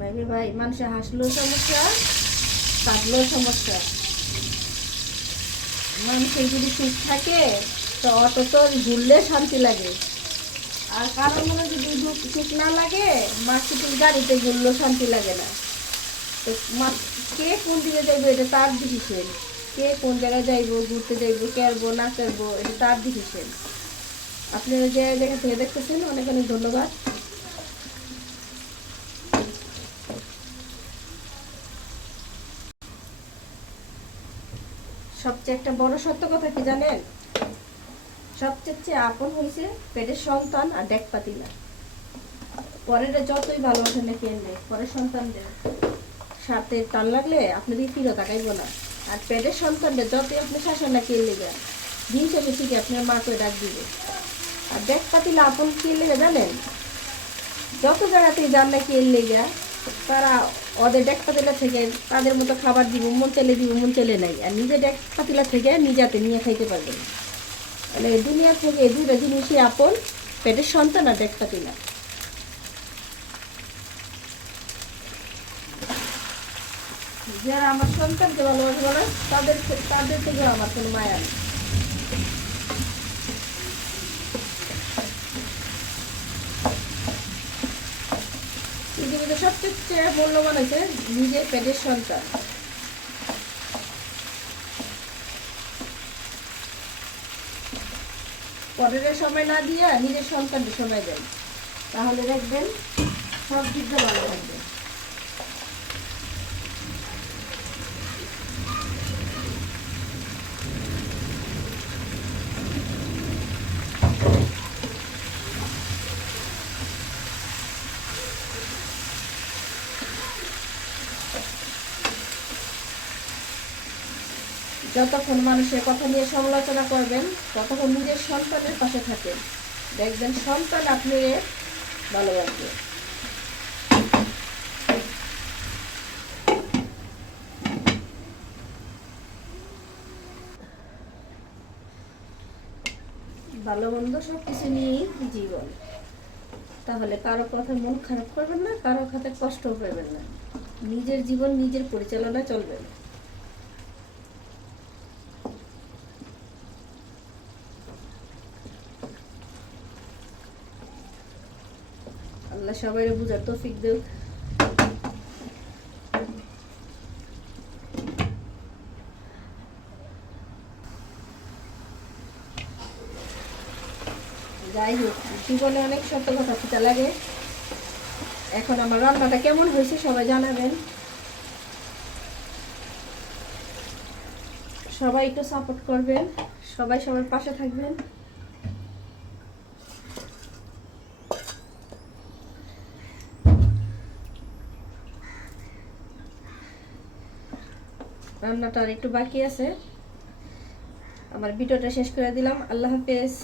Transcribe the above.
ভাইরে ভাই, মানুষে হাসলেও সমস্যা, কাঁদলেও সমস্যা। মানুষের যদি সুখ থাকে তো অত তো ঘুরলে শান্তি লাগে। আর কারো মনে যদি সুখ না লাগে, মার্কেটের গাড়িতে ঘুরলেও শান্তি লাগে না। তো কে কোন দিকে যাইবো এটা তার ডিসিশন। কে কোন জায়গায় যাইবো, ঘুরতে যাইবো, কেরবো না কেরবো, এটা তার ডিসিশন। আপনারা যে জায়গা থেকে দেখতেছেন, অনেক অনেক ধন্যবাদ। সবচেয়ে একটা বড় সত্য কথা কি জানেন? সবচেয়ে আপন হয়েছে পেটের সন্তান আর ডেক পাতিলা। পরের যতই ভালোবাসেন না কেন নেই, পরের সন্তানদের সাথে টান লাগলে আপনি দিয়ে ফিরে তাকাইব না। আর পেটের সন্তানদের যতই আপনি শাসন না কেন লেগে, দিন শেষে ঠিক আপনার মাকে ডাক দিবে। আর ডেক পাতিলা আপন কে লেগে জানেন? যত জায়গাতেই যান না কে লেগে, তারা ওদের ডেক পাতিলা থেকে তাদের মতো খাবার দিব, মন চেলে নাই। আর নিজে ডেক পাতিলা থেকে নিজেতে নিয়ে খাইতে পারবেন। মানে দুনিয়া থেকে এই দুইটা জিনিসই আপন, পেটের সন্তান আর ডেক পাতিলা। যারা আমার সন্তানকে ভালোবাসে বলে, তাদের থেকে আমার কোনো মায়া নেই। পৃথিবীতে সবচেয়ে মূল্যবান হয়েছে নিজের পেটের সন্তান। পরের সময় না দিয়ে নিজের সন্তানকে সময় দেন, তাহলে দেখবেন সব দিক দিয়ে ভালো থাকবে। যতক্ষণ মানুষের কথা নিয়ে সমালোচনা করবেন, ততক্ষণ নিজের সন্তানের পাশে থাকেন, দেখবেন সন্তান আপনি ভালোবাসবে। ভালো মন্দ সব কিছু নিয়েই জীবন। তাহলে কারো কথা মন খারাপ করবেন না, কারো খাতে কষ্টও পাবেন না। নিজের জীবন নিজের পরিচালনা চলবে। আল্লাহ সবাই বুঝার তৌফিক দেব। যাই হোক, জীবনে অনেক সত্য কথা পিতা লাগে। এখন আমার রান্নাটা কেমন হয়েছে সবাই জানাবেন। সবাই একটু সাপোর্ট করবেন, সবাই সবার পাশে থাকবেন। রান্নাটা আর একটু বাকি আছে। আমার ভিডিওটা শেষ করে দিলাম। আল্লাহ হাফেজ।